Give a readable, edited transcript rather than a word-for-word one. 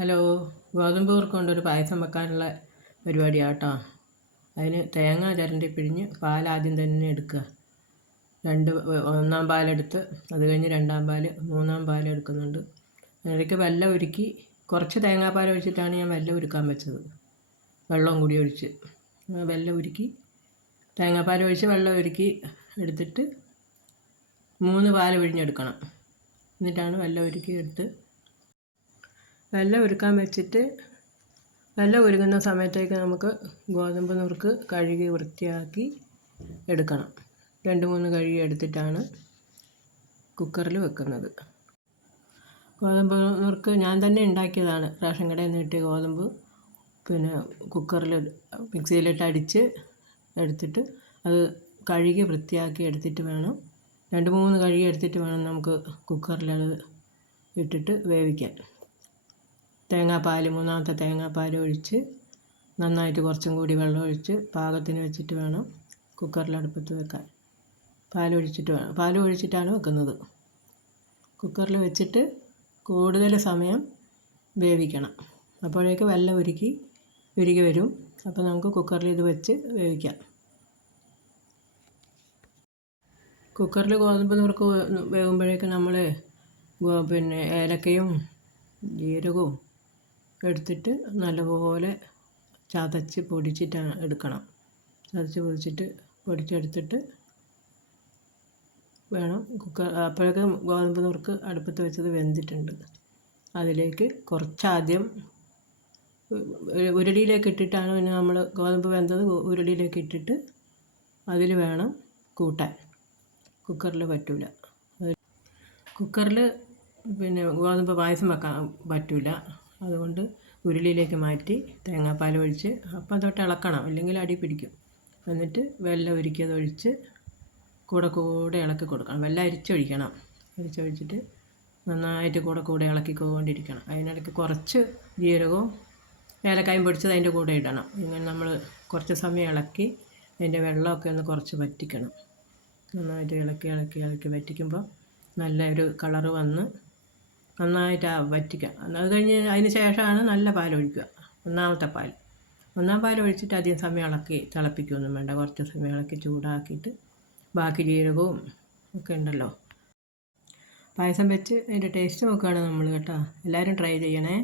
Hello, ഗോതമ്പ് നുറുക്ക് കൊണ്ടൊരു പായസം വെക്കാനുള്ള പരിപാടിയാണ് കേട്ടോ. അതിന് തേങ്ങ ചിരണ്ടി പിഴിഞ്ഞ് പാലാദ്യം തന്നെ എടുക്കുക. ഒന്നാം പാലെടുത്ത് അത് കഴിഞ്ഞ് രണ്ടാം പാല്, മൂന്നാം പാൽ എടുക്കുന്നുണ്ട്. അതിലേക്ക് വെള്ളം ഉരുക്കി കുറച്ച് തേങ്ങാപ്പാൽ ഒഴിച്ചിട്ടാണ് ഞാൻ വെള്ളം ഉരുക്കാൻ വെച്ചത്. വെള്ളം കൂടി ഒഴിച്ച് വെള്ളം ഉരുക്കി തേങ്ങാപ്പാൽ ഒഴിച്ച് വെള്ളം ഉരുക്കി എടുത്തിട്ട് 3 പാൽ പിഴിഞ്ഞെടുക്കണം. എന്നിട്ടാണ് വെള്ളം ഉരുക്കി എടുത്ത് വെള്ളം ഉരുക്കാൻ വെച്ചിട്ട് വെള്ളം ഉരുകുന്ന സമയത്തേക്ക് നമുക്ക് ഗോതമ്പ് നുറുക്ക് കഴുകി വൃത്തിയാക്കി എടുക്കണം. 2-3 കഴുകി എടുത്തിട്ടാണ് കുക്കറിൽ വെക്കുന്നത്. ഗോതമ്പ് നുറുക്ക് ഞാൻ തന്നെ ഉണ്ടാക്കിയതാണ്. റേഷൻ കടയിൽ നിന്ന് കിട്ടിയ ഗോതമ്പ് കുക്കറിൽ മിക്സിയിലിട്ട് അടിച്ച് എടുത്തിട്ട് അത് കഴുകി വൃത്തിയാക്കി എടുത്തിട്ട് വേണം 2-3 കഴുകി എടുത്തിട്ട് വേണം നമുക്ക് കുക്കറിലത് ഇട്ടിട്ട് വേവിക്കാൻ. മൂന്നാമത്തെ തേങ്ങാപ്പാൽ ഒഴിച്ച് നന്നായിട്ട് കുറച്ചും കൂടി വെള്ളം ഒഴിച്ച് പാകത്തിന് വെച്ചിട്ട് വേണം കുക്കറിൽ അടുപ്പത്ത് വെക്കാൻ. പാൽ ഒഴിച്ചിട്ടാണ് വെക്കുന്നത്. കുക്കറിൽ വെച്ചിട്ട് കൂടുതൽ സമയം വേവിക്കണം. അപ്പോഴേക്ക് വെള്ളം ഉരുകി വരും. അപ്പോൾ നമുക്ക് കുക്കറിൽ ഇത് വെച്ച് വേവിക്കാം. കുക്കറിൽ ഗോതമ്പ് നുറുക്ക് വേകുമ്പോഴേക്ക് നമ്മൾ ഏലക്കയും ജീരകവും എടുത്തിട്ട് നല്ലപോലെ ചതച്ച് പൊടിച്ചിട്ടാണ് എടുക്കണം. പൊടിച്ചെടുത്തിട്ട് വേണം അപ്പോഴൊക്കെ ഗോതമ്പ് നുറുക്ക് അടുപ്പത്ത് വെച്ചത് വെന്തിട്ടുണ്ട്. അതിലേക്ക് കുറച്ചാദ്യം ഉരുളിയിലേക്ക് ഇട്ടിട്ടാണ് നമ്മൾ ഗോതമ്പ് വെന്തത് ഉരുളിയിലേക്ക് ഇട്ടിട്ട് അതിൽ വേണം കൂട്ടാൻ. കുക്കറിൽ പറ്റില്ല. കുക്കറിൽ ഗോതമ്പ് പായസം വെക്കാൻ പറ്റില്ല. അതുകൊണ്ട് ഉരുളിയിലേക്ക് മാറ്റി തേങ്ങാപ്പാൽ ഒഴിച്ച് അപ്പം തൊട്ട് ഇളക്കണം, ഇല്ലെങ്കിൽ അടി പിടിക്കും. എന്നിട്ട് വെള്ളം ഉരുക്കിയതൊഴിച്ച് കൂടെ ഇളക്കി കൊടുക്കണം. വെള്ളം അരിച്ചൊഴിച്ചിട്ട് നന്നായിട്ട് കൂടെ ഇളക്കിക്കൊണ്ടിരിക്കണം. അതിനിടയ്ക്ക് കുറച്ച് ജീരകവും ഏലക്കായും പൊടിച്ചത് അതിൻ്റെ കൂടെ ഇടണം. ഇങ്ങനെ നമ്മൾ കുറച്ച് സമയം ഇളക്കി അതിൻ്റെ വെള്ളമൊക്കെ ഒന്ന് കുറച്ച് വറ്റിക്കണം. നന്നായിട്ട് ഇളക്കി വറ്റിക്കുമ്പോൾ നല്ലൊരു കളറ് വന്ന് നന്നായിട്ട് വറ്റിക്കുക. അത് കഴിഞ്ഞ് അതിന് ശേഷമാണ് നല്ല പാലൊഴിക്കുക. ഒന്നാം പാൽ ഒഴിച്ചിട്ട് അധികം സമയം ഇളക്കി തിളപ്പിക്കുകയൊന്നും വേണ്ട. കുറച്ച് സമയം ഇളക്കി ചൂടാക്കിയിട്ട് ബാക്കി ജീരകവും ഒക്കെ ഉണ്ടല്ലോ പായസം വെച്ച് അതിൻ്റെ ടേസ്റ്റ് നോക്കുകയാണ് നമ്മൾ കേട്ടോ. എല്ലാവരും ട്രൈ ചെയ്യണേ.